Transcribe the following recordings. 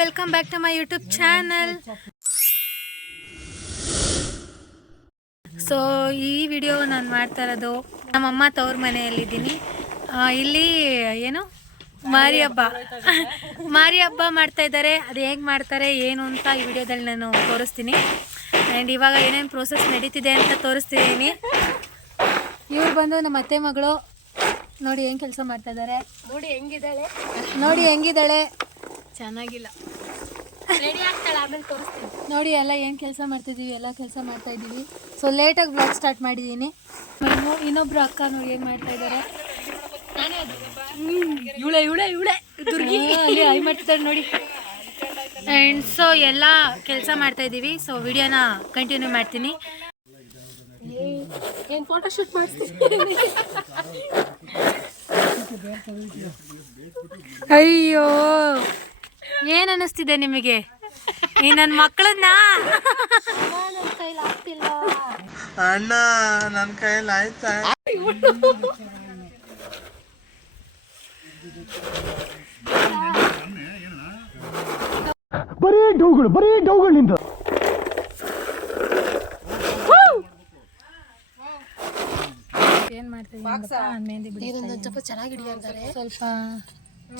Welcome back to my YouTube channel. So ಈ video ನಾನು ಮಾಡ್ತಾ ಇರೋದು ನಮ್ಮಮ್ಮ ತವ್ರ ಮನೆಯಲ್ಲಿದ್ದೀನಿ. ಇಲ್ಲಿ ಏನು ಮಾರಿ ಹಬ್ಬ ಮಾಡ್ತಾ ಇದ್ದಾರೆ. ಅದು ಹೇಗೆ ಮಾಡ್ತಾರೆ ಏನು ಅಂತ ಈ ವಿಡಿಯೋದಲ್ಲಿ ನಾನು ತೋರಿಸ್ತೀನಿ. ಆ್ಯಂಡ್ ಇವಾಗ ಏನೇನು ಪ್ರೋಸೆಸ್ ನಡೀತಿದೆ ಅಂತ ತೋರಿಸ್ತಿದ್ದೀನಿ. ಇವ್ರು ಬಂದು ನಮ್ಮ ಅತ್ತೆ ಮಗಳು. ನೋಡಿ ಹೆಂಗೆ ಕೆಲಸ ಮಾಡ್ತಾ ಇದ್ದಾರೆ. ನೋಡಿ ಹೆಂಗಿದ್ದಾಳೆ ಚೆನ್ನಾಗಿಲ್ಲ. ರೆಡಿ ಆಗ್ತಾಳೆ, ಆಮೇಲೆ ತೋರಿಸ್ತೀನಿ. ನೋಡಿ ಎಲ್ಲ ಏನು ಕೆಲಸ ಮಾಡ್ತಿದ್ದೀವಿ, ಎಲ್ಲ ಕೆಲಸ ಮಾಡ್ತಾ ಇದ್ದೀವಿ. ಸೊ ಲೇಟಾಗಿ ಬ್ಲಾಗ್ ಸ್ಟಾರ್ಟ್ ಮಾಡಿದ್ದೀನಿ. ಇನ್ನೊಬ್ರು ಅಕ್ಕ ನೋಡಿ ಏನು ಮಾಡ್ತಾ ಇದ್ದಾರೆ. ಅಲ್ಲಿ ಐ ಮಾಡ್ತಿದ್ದಾರೆ ನೋಡಿ. ಆ್ಯಂಡ್ ಸೊ ಎಲ್ಲ ಕೆಲಸ ಮಾಡ್ತಾ ಇದ್ದೀವಿ. ಸೊ ವಿಡಿಯೋನ ಕಂಟಿನ್ಯೂ ಮಾಡ್ತೀನಿ. ಏನು ಫೋಟೋ ಶೂಟ್ ಮಾಡಿಸ್ತೀನಿ. ಅಯ್ಯೋ ಏನ್ ಅನ್ನಿಸ್ತಿದೆ ನಿಮಗೆ? ಈ ನನ್ನ ಮಕ್ಕಳನ್ನ ಅಣ್ಣ ನನ್ನ ಕೈಯಲ್ಲಿ ಆಯ್ತಾ? ಬರೀ ಡೌಗಳಿಂದ ಏನ್ ಮಾಡ್ತೀವಿ ಮೆಹಂದಿ ಸ್ವಲ್ಪ ಚೆನ್ನಾಗಿ ಹಿಡಿತಾರೆ. ಸ್ವಲ್ಪ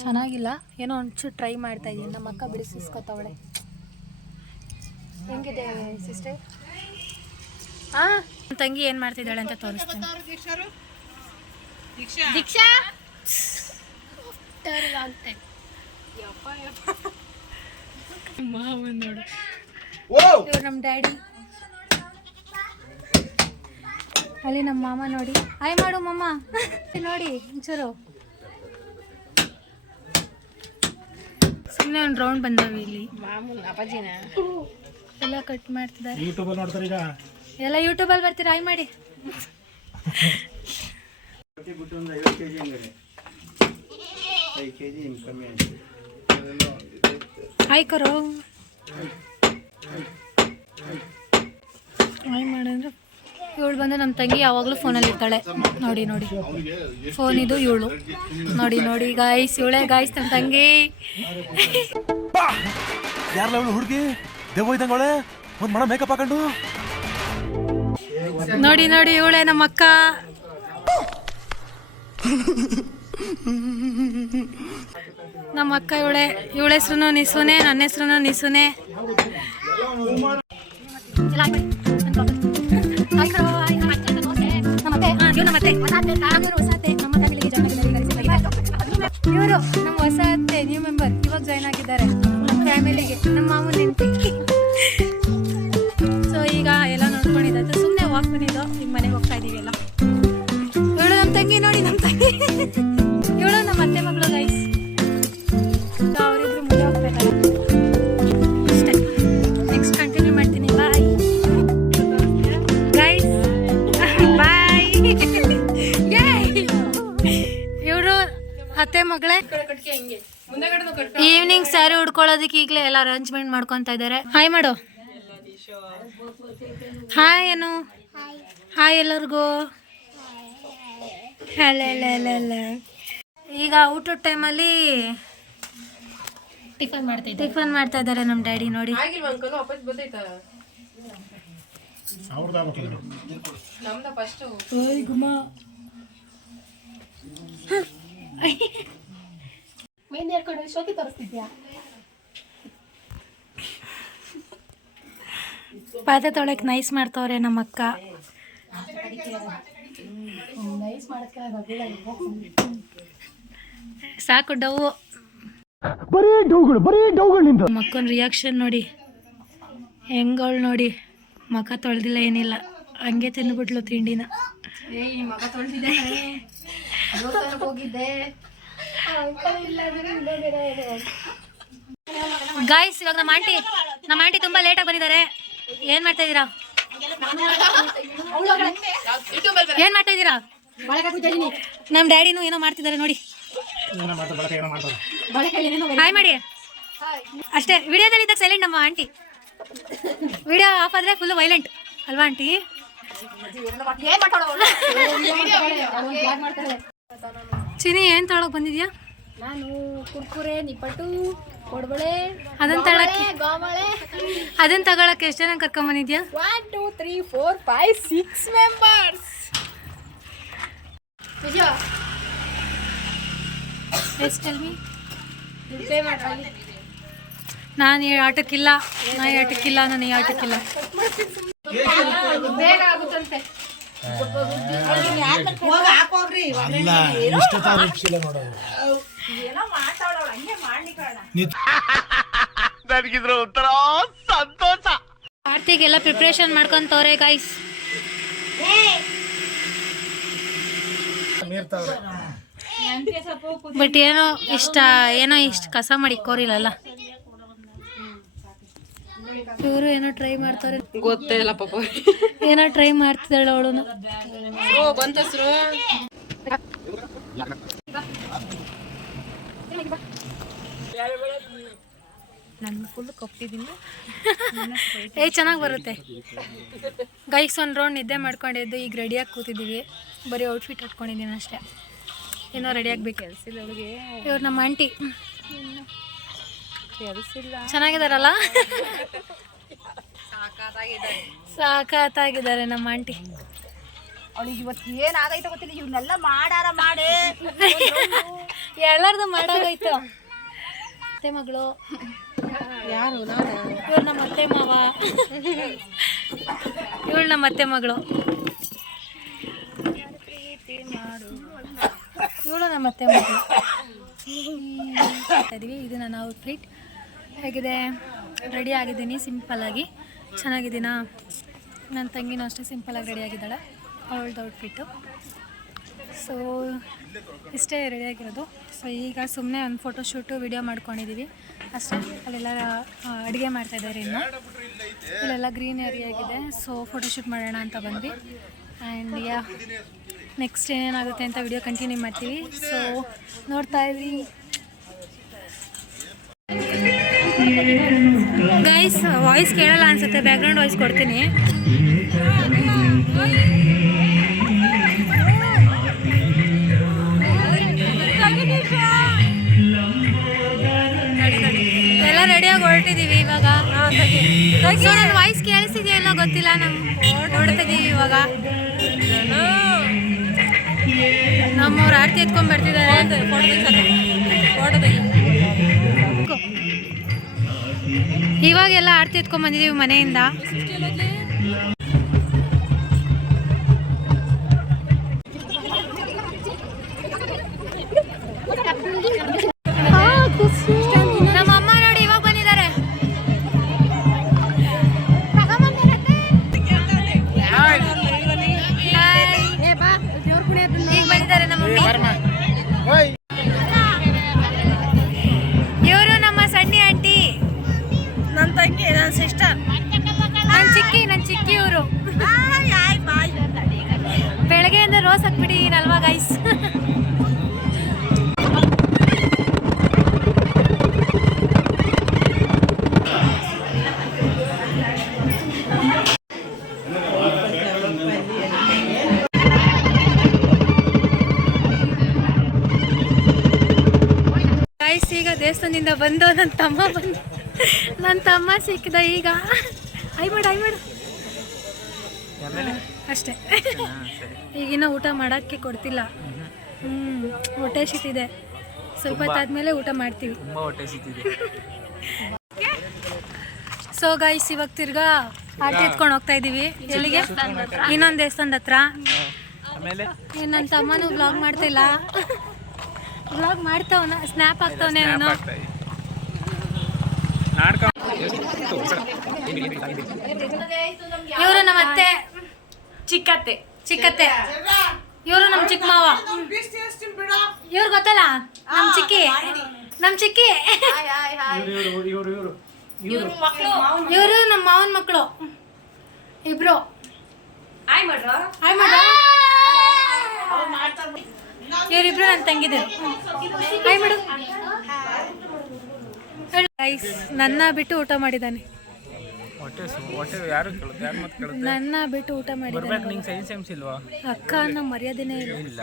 ಚೆನ್ನಾಗಿಲ್ಲ, ಏನೋ ಒಂಚೂರು ಟ್ರೈ ಮಾಡ್ತಾ ಇದ್ದೀನಿ. ನಮ್ಮ ಅಕ್ಕ ಬಿಡಿಸಿಸ್ಕೊತಾವಳೆ. ಹೆಂಗಿದೆ ಸಿಸ್ಟರ್? ನನ್ನ ತಂಗಿ ಏನು ಮಾಡ್ತಿದ್ದಾಳೆ ಅಂತ ತೋರಿಸ್ತೀನಿ. ದೀಕ್ಷಾ ನೋಡು, ಇವ್ರು ನಮ್ಮ ಡ್ಯಾಡಿ. ಅಲ್ಲಿ ನಮ್ಮ ಮಾಮ ನೋಡಿ. ಆಯ್ ಮಾಡು ಮಾಮ. ನೋಡಿ ಒಂಚೂರು ಸುಮ್ಮನೆ ಒಂದು ರೌಂಡ್ ಬಂದವಿ ಇಲ್ಲಿ. ಎಲ್ಲ ಕಟ್ ಮಾಡ್ತಿದ್ದಾರೆ. ಎಲ್ಲ ಯೂಟ್ಯೂಬಲ್ಲಿ ಬರ್ತೀರಾ? ಆಯ್ ಮಾಡಿ. ಆಯ್ ಕರೋ ಆಯ್ ಮಾಡಂದ್ರೆ ಇವಳು ಬಂದು ನಮ್ಮ ತಂಗಿ ಯಾವಾಗಲೂ ಫೋನಲ್ಲಿ ಇರ್ತಾಳೆ. ನೋಡಿ ನೋಡಿ ಫೋನ್ ಇದು ಇವಳು. ನೋಡಿ ನೋಡಿ ಗಾಯ್ಸ್, ಇವಳೇ ಗಾಯ್ಸ್ ನಮ್ಮ ತಂಗಿ. ಹುಡುಗಿ ದೇವಯ್ದಂಗಳೆ ಒಂದು ಮಣ ಮೇಕಪ್ ಹಾಕೊಂಡು. ನೋಡಿ ನೋಡಿ ಇವಳೇ ನಮ್ಮ ಅಕ್ಕ. ನಮ್ಮ ಅಕ್ಕ ಇವಳೆ. ಇವಳ ಹೆಸ್ರು ನಿಸುನೆ, ನನ್ನ ಹೆಸ್ರು ನಿಸುನೆ. ಇವರು ನಮ್ಮ ಹೊಸ ಅತ್ತೆ, ನ್ಯೂ ಮೆಂಬರ್, ಇವಾಗ ಜಾಯ್ನ್ ಆಗಿದ್ದಾರೆ ನಮ್ಮ ಫ್ಯಾಮಿಲಿಗೆ, ನಮ್ಮ ಮಾಮೂಲಿ ಹೆಂಡತಿ. ಸೊ ಈಗ ಎಲ್ಲ ನೋಡ್ಕೊಂಡಿದ್ದಾಯ್ತು, ಸುಮ್ಮನೆ ವಾಕ್ ಬಂದಿದ್ದು. ಈಗ ಮನೆಗೆ ಹೋಗ್ತಾ ಇದೀವಿ ಎಲ್ಲ. ಇವಳು ನಮ್ಮ ತಂಗಿ. ನೋಡಿ ನಮ್ಮ ತಂಗಿ. ಇವಳು ನಮ್ಮ ಅತ್ತೆ ಮಗಳು ಗೈಸ್. ಅವರಿಬ್ರು ಮುಂದೆ ಹೋಗ್ಬೇಕಲ್ಲ. ಅಷ್ಟೇ, ನೆಕ್ಸ್ಟ್ ಕಂಟಿನ್ಯೂ ಮಾಡ್ತೀನಿ. ಬಾಯ್ ಗೈಸ್, ಬಾಯ್. ಇವರು ಅತ್ತೆ ಮಗಳೇ. ಈವ್ನಿಂಗ್ ಸ್ಯಾರಿ ಉಡ್ಕೊಳ್ಳೋದಕ್ಕೆ ಈಗಲೇ ಎಲ್ಲ ಅರೇಂಜ್ಮೆಂಟ್ ಮಾಡ್ಕೊತಾ ಇದ್ದಾರೆ. ಹಾಯ್ ಮಾಡು. ಹಾಯ್ ಏನು? ಹಾಯ್ ಎಲ್ಲರಿಗೂ. ಈಗ ಊಟದ ಟೈಮಲ್ಲಿ ಟಿಫನ್ ಮಾಡ್ತಾ ಇದ್ದಾರೆ ನಮ್ಮ ಡ್ಯಾಡಿ. ನೋಡಿ ಪಾತ್ರೆ ತೊಳಕ್ ನೈಸ್ ಮಾಡ್ತವ್ರೆ ನಮ್ಮ ಅಕ್ಕ. ಸಾಕು ಡವು. ಮಕ್ಕನ ರಿಯಾಕ್ಷನ್ ನೋಡಿ, ಹೆಂಗಳು ನೋಡಿ. ಮಕ್ಕ ತೊಳೆದಿಲ್ಲ ಏನಿಲ್ಲ, ಹಂಗೆ ತಿಂದ್ಬಿಟ್ಲು ತಿಂಡಿನ. ಗಾಯ್ಸ್, ಇವಾಗ ನಮ್ಮ ಆಂಟಿ ತುಂಬಾ ಲೇಟಾಗಿ ಬಂದಿದ್ದಾರೆ. ಏನ್ ಮಾಡ್ತಾ ಇದ್ದೀರಾ? ನಮ್ಮ ಡ್ಯಾಡಿನೂ ಏನೋ ಮಾಡ್ತಿದ್ದಾರೆ ನೋಡಿ. ಹಾಯ್ ಮಾಡಿ ಅಷ್ಟೇ. ವಿಡಿಯೋದಲ್ಲಿ ಇದ್ದಾಗ ಸೈಲೆಂಟ್ ನಮ್ಮ ಆಂಟಿ. ವಿಡಿಯೋ ಆಫ್ ಆದ್ರೆ ಫುಲ್ ವೈಲೆಂಟ್ ಅಲ್ವಾ ಆಂಟಿ? ಚಿನಿ ಏನು ತಗೊಳಕ್ ಬಂದಿದ್ಯಾ? ನಾನು ಕುರ್ಕುರೆ, ನಿಪ್ಪಟ್ಟು, ಅದನ್ನ ತಗೊಳಕ್ಕೆ ಎಷ್ಟು ಜನ ಕರ್ಕೊಂಬಂದಿದ್ಯಾ? 1 2 3 4 5 6 ಮೆಂಬರ್ಸ್. ನಾನು ಈ ಆಟಕ್ಕಿಲ್ಲ, ನಾನು ಈ ಆಟಕ್ಕಿಲ್ಲ. ಬೇಗ ಆಗುತ್ತಂತೆ. ನನಗಿದ್ರ ಒಂಥರ ಸಂತೋಷ. ಆರ್ತಿಗೆಲ್ಲ ಪ್ರಿಪ್ರೇಷನ್ ಮಾಡ್ಕೊಂತವ್ರೆ ಗೈಸ್. ಬಟ್ ಏನೋ ಇಷ್ಟ ಕಸ ಮಾಡಿ ಕೋರಿಲ್ಲಲ್ಲ. ಇವರು ಏನೋ ಟ್ರೈ ಮಾಡ್ತಾರೆ, ಗೊತ್ತೇ ಇಲ್ಲ ಪಾಪ. ಏನೋ ಟ್ರೈ ಮಾಡ್ತಿದ್ದಾಳೆ ಅವಳು. ಬಂತಸ್ರು ನಾನು ಫುಲ್ ಕಪ್ಪಿದ್ದೀನಿ. ಚೆನ್ನಾಗಿ ಬರುತ್ತೆ ಗೈಸ್. ಒಂದು ರೌಂಡ್ ನಿದ್ದೆ ಮಾಡ್ಕೊಂಡಿದ್ದು ಈಗ ರೆಡಿಯಾಗಿ ಕೂತಿದ್ದೀವಿ. ಬರೀ ಔಟ್ಫಿಟ್ ಹಟ್ಕೊಂಡಿದ್ದೀನಿ ಅಷ್ಟೇ, ಏನೋ ರೆಡಿ ಆಗಬೇಕು. ಕೆಲಸಿಲ್ಲ ಅವಳಿಗೆ. ಇವ್ರು ನಮ್ಮ ಆಂಟಿ ಕೆಲಸಿಲ್ಲ. ಚೆನ್ನಾಗಿದಾರಲ್ಲ? ಸಾಕಾಗಿದ್ದಾರೆ ನಮ್ಮ ಆಂಟಿ. ಅವಳಿಗೆ ಇವತ್ತು ಏನಾಗೈತೆ ಗೊತ್ತಿಲ್ಲ. ಇವನ್ನೆಲ್ಲ ಮಾಡಾರ ಮಾಡಿ ಎಲ್ಲರದು ಮಾಡಾಗೋಯ್ತು. ಅತ್ತೆ ಮಗಳು ಯಾರು? ಇವ್ರು ನಮ್ಮ ಅತ್ತೆ ಮಾವ, ಇವಳು ನಮ್ಮ ಅತ್ತೆ ಮಗಳು, ಇವಳು ನಮ್ಮ ಅತ್ತೆ ಮಗಳು. ಇದು ನನ್ನ ಔಟ್ಫಿಟ್ ಹೇಗಿದೆ? ರೆಡಿ ಆಗಿದ್ದೀನಿ ಸಿಂಪಲ್ಲಾಗಿ. ಚೆನ್ನಾಗಿದ್ದೀನಾ? ನನ್ನ ತಂಗಿನೂ ಅಷ್ಟೇ ಸಿಂಪಲ್ಲಾಗಿ ರೆಡಿ ಆಗಿದ್ದಾಳೆ. ಅವಳದ್ದು ಔಟ್ಫಿಟ್ಟು. ಸೊ ಇಷ್ಟೇ ರೆಡಿಯಾಗಿರೋದು. ಸೊ ಈಗ ಸುಮ್ಮನೆ ಒಂದು ಫೋಟೋಶೂಟು ವಿಡಿಯೋ ಮಾಡ್ಕೊಂಡಿದ್ದೀವಿ ಅಷ್ಟೇ. ಅಲ್ಲೆಲ್ಲ ಅಡುಗೆ ಮಾಡ್ತಾಯಿದ್ದಾರೆ, ಇನ್ನು ಇಲ್ಲೆಲ್ಲ ಗ್ರೀನರಿ ಆಗಿದೆ. ಸೊ ಫೋಟೋಶೂಟ್ ಮಾಡೋಣ ಅಂತ ಬಂದ್ವಿ. ಆ್ಯಂಡ್ ನೆಕ್ಸ್ಟ್ ಏನೇನಾಗುತ್ತೆ ಅಂತ ವಿಡಿಯೋ ಕಂಟಿನ್ಯೂ ಮಾಡ್ತೀವಿ. ಸೊ ನೋಡ್ತಾ ಇದ್ವಿ ಗೈಸ್. ವಾಯ್ಸ್ ಕೇಳಲ್ಲ ಅನ್ಸುತ್ತೆ, ಬ್ಯಾಕ್ಗ್ರೌಂಡ್ ವಾಯ್ಸ್ ಕೊಡ್ತೀನಿ. ಎಲ್ಲ ರೆಡಿಯಾಗಿ ಹೊರಟಿದ್ದೀವಿ ಇವಾಗ. ಸೊ ನನ್ನ ವಾಯ್ಸ್ ಕೇಳಿಸಿದೆಯೋ ಇಲ್ಲೋ ಗೊತ್ತಿಲ್ಲ, ನಮ್ಗೆ ಹೊರಡ್ತಿದ್ದೀವಿ ಇವಾಗ. ನಮ್ಮವ್ರು ಆರತಿ ಎತ್ಕೊಂಡ್ ಬರ್ತಿದ್ದಾರೆ. ಇವಾಗೆಲ್ಲ ಆರತಿ ಎತ್ಕೊಂಡ್ ಬಂದಿದ್ದೀವಿ ಮನೆಯಿಂದ. ನಮ್ಮಮ್ಮ ನೋಡಿ ಇವಾಗ ಬಂದಿದ್ದಾರೆ. ಈಗ ಬಂದಿದ್ದಾರೆ ನಮ್ಮ ಮಮ್ಮಿ. ಇವರು ನಮ್ಮ ಸಣ್ಣಿ ಆಂಟಿ, ನನ್ನ ತಂಗಿ, ನನ್ನ ಸಿಸ್ಟರ್, ನನ್ನ ಚಿಕ್ಕಿ ಇವರು. ಬೆಳಗ್ಗೆಯಿಂದ ರೋಸ್ ಹಾಕ್ಬಿಟ್ಟಿದ್ದೀನಲ್ವಾ ಗೈಸ್. ಗೈಸ್ ಈಗ ದೇವಸ್ಥಾನದಿಂದ ಬಂದು ನನ್ನ ತಮ್ಮ ಸಿಕ್ಕಿದ ಈಗ. ಐ ಮಾಡು ಅಷ್ಟೇ. ಈಗಿನ ಊಟ ಮಾಡೋಕ್ಕೆ ಕೊಡ್ತಿಲ್ಲ. ಹೊಟ್ಟೆ ಸಿಟ್ಟಿದೆ. ಸ್ವಲ್ಪ ಹೊತ್ತಾದ್ಮೇಲೆ ಊಟ ಮಾಡ್ತೀವಿ. ಸೊ ಗೈಸ್ ಇವಾಗ ತಿರ್ಗಾ ಆರತಿ ಎತ್ಕೊಂಡು ಹೋಗ್ತಾ ಇದ್ದೀವಿ. ಎಲ್ಲಿಗೆ? ಇನ್ನೊಂದು ದೇವಸ್ಥಾನದ ಹತ್ರ. ನನ್ನ ತಮ್ಮನೂ ವ್ಲಾಗ್ ಮಾಡ್ತಿಲ್ಲ, ವ್ಲಾಗ್ ಮಾಡ್ತಾವನ, ಸ್ನ್ಯಾಪ್ ಆಗ್ತಾವನೆ ನಾನು. ಇವರು ನಮ್ಮ ಅತ್ತೆ ಚಿಕ್ಕತ್ತೆ. ಇವರು ನಮ್ಮ ಚಿಕ್ಕ ಮಾವ. ಇವ್ರು ಗೊತ್ತಲ್ಲ, ನಮ್ಮ ಚಿಕ್ಕಿ. ಇವರು ನಮ್ಮ ಮಾವನ ಮಕ್ಕಳು ಇಬ್ರು. ಇವರಿಬ್ರು ನನ್ನ ತಂಗಿದ್ರು. ಹಾಯ್ ಮಾಡು. ನನ್ನ ಬಿಟ್ಟು ಊಟ ಮಾಡಿದ್ದಾನೆ. ನನ್ನ ಬಿಟ್ಟು ಊಟ ಮಾಡಿದ್ದಾನೆ. ಅಕ್ಕ ಅನ್ನೋ ಮರ್ಯಾದೆನೇ ಇಲ್ಲ.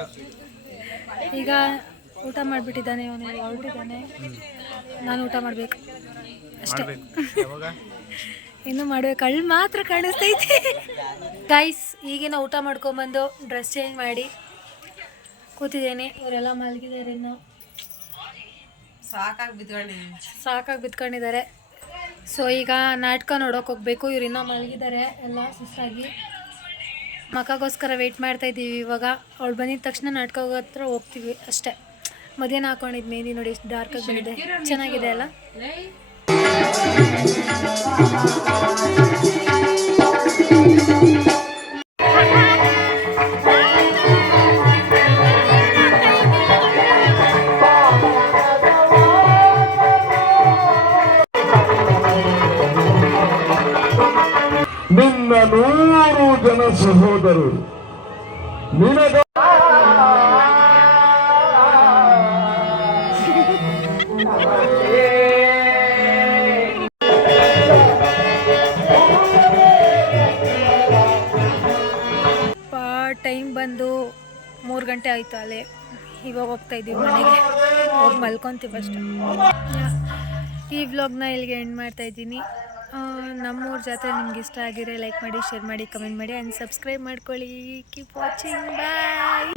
ಈಗ ಊಟ ಮಾಡಿಬಿಟ್ಟಿದ್ದಾನೆ, ಅವನು ಹೊರಟಿದ್ದಾನೆ. ನಾನು ಊಟ ಮಾಡಬೇಕು ಅಷ್ಟೇ. ಇನ್ನು ಮಾಡ್ಬೇಕು, ಅಲ್ಲಿ ಮಾತ್ರ ಕಾಣಿಸ್ತೈತೆ. ಗೈಸ್, ಈಗಿನ ಊಟ ಮಾಡ್ಕೊಂಬಂದು ಡ್ರೆಸ್ ಚೇಂಜ್ ಮಾಡಿ ಕೂತಿದ್ದೇನೆ. ಇವರೆಲ್ಲ ಮಲಗಿದ್ದಾರೆ, ಇನ್ನು ಸಾಕಾಗಿ ಬಿತ್ಕೊಂಡಿದ್ದಾರೆ. ಸೊ ಈಗ ನಾಟಕ ನೋಡೋಕೆ ಹೋಗ್ಬೇಕು. ಇವ್ರು ಇನ್ನೂ ಮಲಗಿದ್ದಾರೆ ಎಲ್ಲ ಸುಸ್ತಾಗಿ. ಮಕ್ಕಗೋಸ್ಕರ ವೆಯ್ಟ್ ಮಾಡ್ತಾ ಇದ್ದೀವಿ. ಇವಾಗ ಅವಳು ಬಂದಿದ ತಕ್ಷಣ ನಾಟಕ ಹತ್ರ ಹೋಗ್ತೀವಿ ಅಷ್ಟೇ. ಮಧ್ಯಾಹ್ನ ಹಾಕೊಂಡಿದ್ದು ಮೆಹಂದಿ ನೋಡಿ ಎಷ್ಟು ಡಾರ್ಕ್ ಆಗಿ ಬಂದಿದೆ, ಚೆನ್ನಾಗಿದೆ ಅಲ್ಲ. ನಿನ್ನ 100 ಜನ ಸಹೋದರರು ನಿನಗ ಟೈಮ್ ಬಂದು 3 ಗಂಟೆ ಆಯಿತು ಅಲ್ಲೇ. ಇವಾಗ ಹೋಗ್ತಾ ಇದ್ದೀವಿ ಮನೆಗೆ, ಹೋಗಿ ಮಲ್ಕೊತೀವಿ ಅಷ್ಟೆ. ಈ ವ್ಲಾಗ್ನ ಇಲ್ಲಿಗೆ ಎಂಡ್ ಮಾಡ್ತಾ ಇದ್ದೀನಿ. ನಮ್ಮೂರ ಜಾತ್ರೆ ನಿಮ್ಗೆ ಇಷ್ಟ ಆಗಿದ್ರೆ ಲೈಕ್ ಮಾಡಿ, ಶೇರ್ ಮಾಡಿ, ಕಮೆಂಟ್ ಮಾಡಿ ಆ್ಯಂಡ್ ಸಬ್ಸ್ಕ್ರೈಬ್ ಮಾಡ್ಕೊಳ್ಳಿ. ಕೀಪ್ ವಾಚಿಂಗ್, ಬಾಯ್.